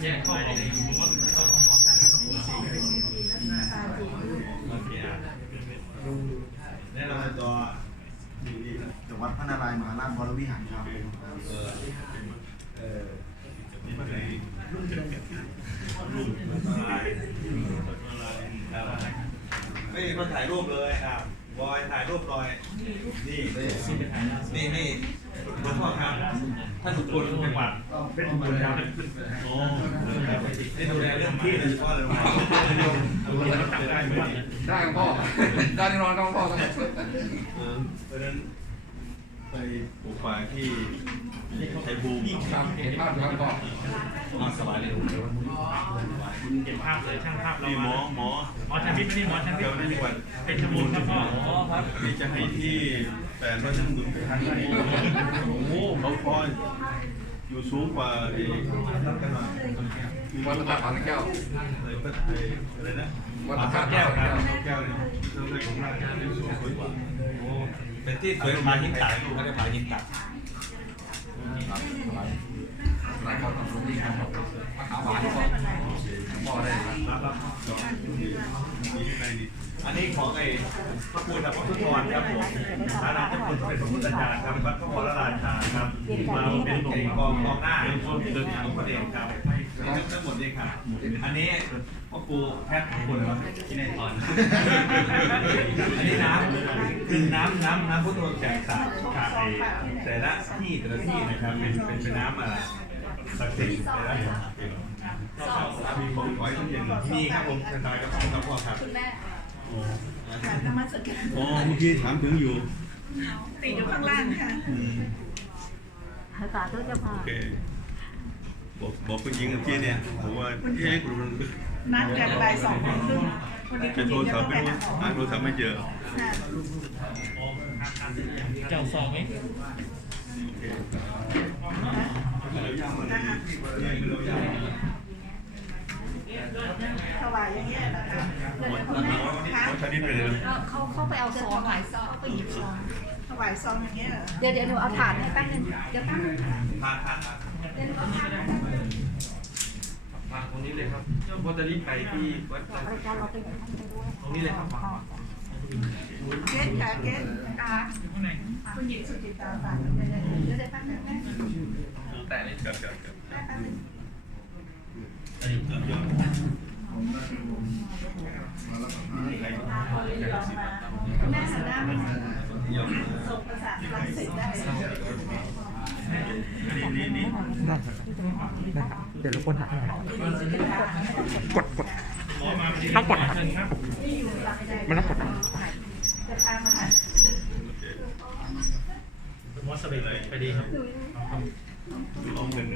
แยกข้าออกผมาเข้าห้องน้ำโอเคอะนำตัวนี่นี่จากวัดพระนารายณ์มหาราชวรวิหารครับเออเออนี่มันในรุ่นไรอะไรไม่มีคนถ่ายรูปเลยอะบอยถ่ายรูปหน่อย นี่ นี่นี่ หลวงพ่อครับท่านสุคนจังหวัดเป็นสุคนครับโอ้ได้ดูแลเรื่องที่โดยเฉพาะเลยว่าจะได้ไหมได้ครับพ่อได้แน่นอนครับพ่อครับเออเพราะฉะนั้น ไปปลูกป่าที่ชัยภูมิครับเห็นภาพอยู่ครับพ่อมาสบายเลยเก็บภาพเลยช่างภาพเรานี่หมอมาหมอหมอชันพิษไม่ใช่หมอชันพิษเจ้าหน้าที่จังหวัดเป็นชมูลครับพ่ออ๋อครับนี่จะให้ที่แปดร้อยทั้งหมื่นท่านไร่โอ้โหเขาคอยอยู่สูงกว่าไอ้นั่นกันหน่อยวัดพระธาตุผาแก้วไอ้พระอะไรนะวัดพระธาตุแก้วครับแก้วเนี่ยเราได้ของราชการที่สูงสวยกว่าโอ้ เป็นที่สวยมาหินตัดไม่ได้ผาหินตัดหลายคนทำตรงนี้ครับมะขามหวานพ่อพ่อได้ครับรับรับอันนี้ของไอ้พระคุณพระพุทธรครับผมร้านอาหารเจ้าคุณเป็นพระพุทธจารย์ครับวัดพระวรราชาครับมาเป็นไอ้กองกองหน้าเป็นต้นเดินทางของพระเดชครับ นี่ทั้งหมดนี่ครับอันนี้พ่อครูแพทย์ของคุณครับที่ในตอน อันนี้น้ำคือน้ำน้ำน้ำพุทธมนต์แจกสาดจากไอ้แต่ละที่แต่ละที่นะครับเป็นเป็นเป็นน้ำอะไรศักดิ์สิทธิ์แต่ละมีของขอยทุกอย่างมีครับผมสบายกับของครับพ่อครับคุณแม่โอ้ค่ะนมัสการโอ้เมื่อกี้ถามถึงอยู่ติดอยู่ข้างล่างค่ะอืมสาธุเจ้าค่ะโอเค บอกบอกคุณหญิงเมื่อกี้เนี่ยผมว่าเอ๊ะคุณมันนัดกันบ่ายสองโมงครึ่งวันนี้คุจะณหโทญิรงจะศัพต้อท์งไม่ไปรู้หาหมอหาโทรศัพท์ไม่เจอค่ะเจ้าสองไหมโอเคเราย่างมันเลยเนี่ยเราย่างมันเลยถวายอย่างเงี้ยนะคะเดี๋ยวหมดคุณแม่แล้วคะเขาชนิดไปเลยเขาเข้าไปเอาซองหน่อยเขาไปหยิบซอง ถวายซองอย่างเงี้ยเหรอ เดี๋ยวเดี๋ยวหนูเอาถาดให้แป๊บนึง เดี๋ยวแป๊บนึงผ่านผ่านผ่านเดี๋ยวหนูเอาถาดให้แป๊บนึง มาตรงนี้เลย ครับเพราะจะรีบไปที่วัดรายการเราเป็นอย่างนั้นไปด้วยตรงนี้เลยครับเกณฑ์ค่ะเกณฑ์ค่ะคุณหญิงสุจิตาฝากเดี๋ยวเดี๋ยวเดี๋ยวแป๊บนึงแม่แต่นี่ครับครับครับแม่ป๊บนึงอันนี้ครับยอดคุณแม่หันหน้ามาส่งภาษาฝรั่งเศสได้ ได้ได้ครับเดี๋ยวรบกวนถ่ายหน่อยกดกดต้องกดครับที่อยู่หลังใจมันต้องกดจะพามาหาหมอสเบายไปดีครับลองเงิน